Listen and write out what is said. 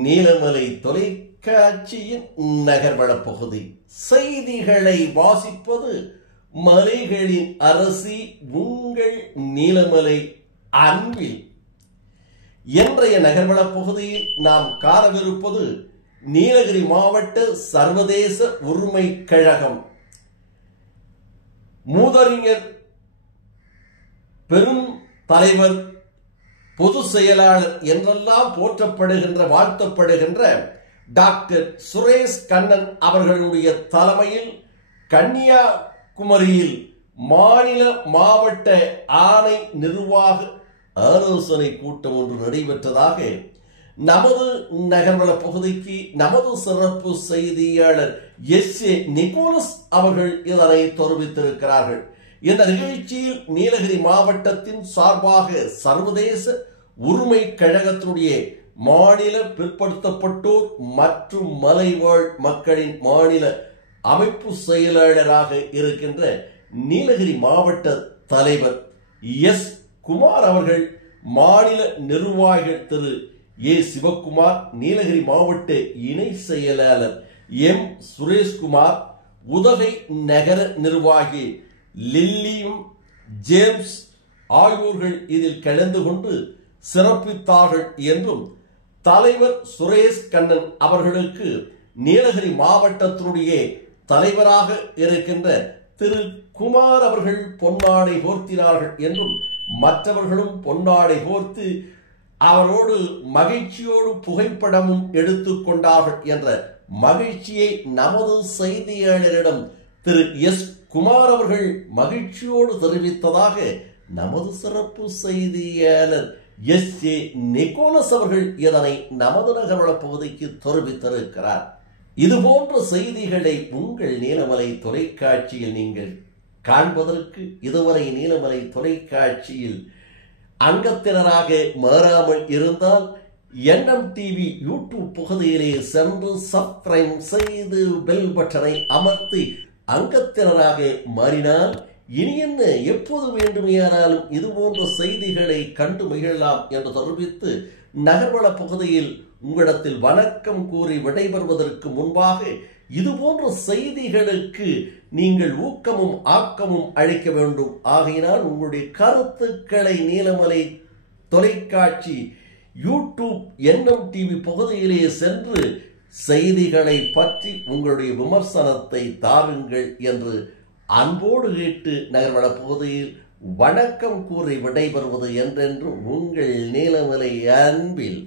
நீலமலை தொலைக்காட்சியின் நகர்வள பகுதி செய்திகளை வாசிப்பது மலைகளின் அரசி உங்கள் நீலமலை அன்பில். இன்றைய நகர்வள பகுதியில் நாம் காணவிருப்பது நீலகிரி மாவட்ட சர்வதேச உரிமை கழகம் மூதறிஞர் பெரும் தலைவர் பொதுச் செயலாளர் என்றெல்லாம் போற்றப்படுகின்ற வாழ்த்தப்படுகின்ற டாக்டர் சுரேஷ் கண்ணன் அவர்களுடைய தலைமையில் கன்னியாகுமரியில் மாநில மாவட்ட ஆணை நிர்வாக ஆலோசனை கூட்டம் ஒன்று நடைபெற்றதாக நமது நகர்வள பகுதிக்கு நமது சிறப்பு செய்தியாளர் எஸ்.ஏ. நிக்கோலஸ் அவர்கள் இதனை தெரிவித்திருக்கிறார்கள். இந்த நிகழ்ச்சியில் நீலகிரி மாவட்டத்தின் சார்பாக சர்வதேச உரிமை கழகத்தினுடைய மாநில பிற்படுத்தப்பட்டோர் மற்றும் மலைவாழ் மக்களின் மாநில அமைப்பு செயலாளராக இருக்கின்ற நீலகிரி மாவட்ட தலைவர் எஸ். குமார் அவர்கள், மாநில நிர்வாகிகள் திரு ஏ. சிவக்குமார், நீலகிரி மாவட்ட இணை செயலாளர் எம். சுரேஷ்குமார், உதகை நகர நிர்வாகி லில்லியும் ஜேம்ஸ் ஆகியோர்கள் இதில் கலந்து கொண்டு சிறப்பித்தார்கள் என்றும் தலைவர் சுரேஷ் கண்ணன் அவர்களுக்கு நீலகிரி மாவட்டத்தினுடைய தலைவராக இருக்கின்ற திரு குமார் அவர்கள் பொன்னாடை போர்த்தினார்கள் என்றும் மற்றவர்களும் பொன்னாடை போர்த்து அவரோடு மகிழ்ச்சியோடு புகைப்படமும் எடுத்துக் கொண்டார்கள் என்ற மகிழ்ச்சியை நமது செய்தியாளரிடம் திரு எஸ். குமார் அவர்கள் மகிழ்ச்சியோடு தெரிவித்ததாக நமது சிறப்பு செய்தியாளர் எஸ்.ஏ. நிக்கோலஸ் அவர்கள் இதனை நமது நகர்வள பகுதிக்கு தெரிவித்திருக்கிறார். இதுபோன்ற செய்திகளை உங்கள் நீலமலை தொலைக்காட்சியில் நீங்கள் காண்பதற்கு இதுவரை நீலமலை தொலைக்காட்சியில் அங்கத்தினராக மாறாமல் இருந்தால் NMTV யூடியூப் பகுதியிலே சென்று சப்ஸ்கிரைப் செய்து பெல் பட்டனை அமர்த்தி அங்கத்தினராக மாறினால் இனி என்ன எப்போது வேண்டுமையானாலும் இதுபோன்ற செய்திகளை கண்டு மகிழலாம் என்று தெரிவித்து நகர்வள பகுதியில் உங்களிடத்தில் வணக்கம் கூறி விடைபெறுவதற்கு முன்பாக இதுபோன்ற செய்திகளுக்கு நீங்கள் ஊக்கமும் ஆக்கமும் அளிக்க வேண்டும். ஆகையினால் உங்களுடைய கருத்துக்களை நீலமலை தொலைக்காட்சி யூடியூப் NMTV பகுதியிலே சென்று செய்திகளை பற்றி உங்களுடைய விமர்சனத்தை தாருங்கள் என்று அன்போடு கேட்டு நகர்வள பகுதியில் வணக்கம் கூறி விடைபெறுவது என்றென்று உங்கள் நீலமலை அன்பில்.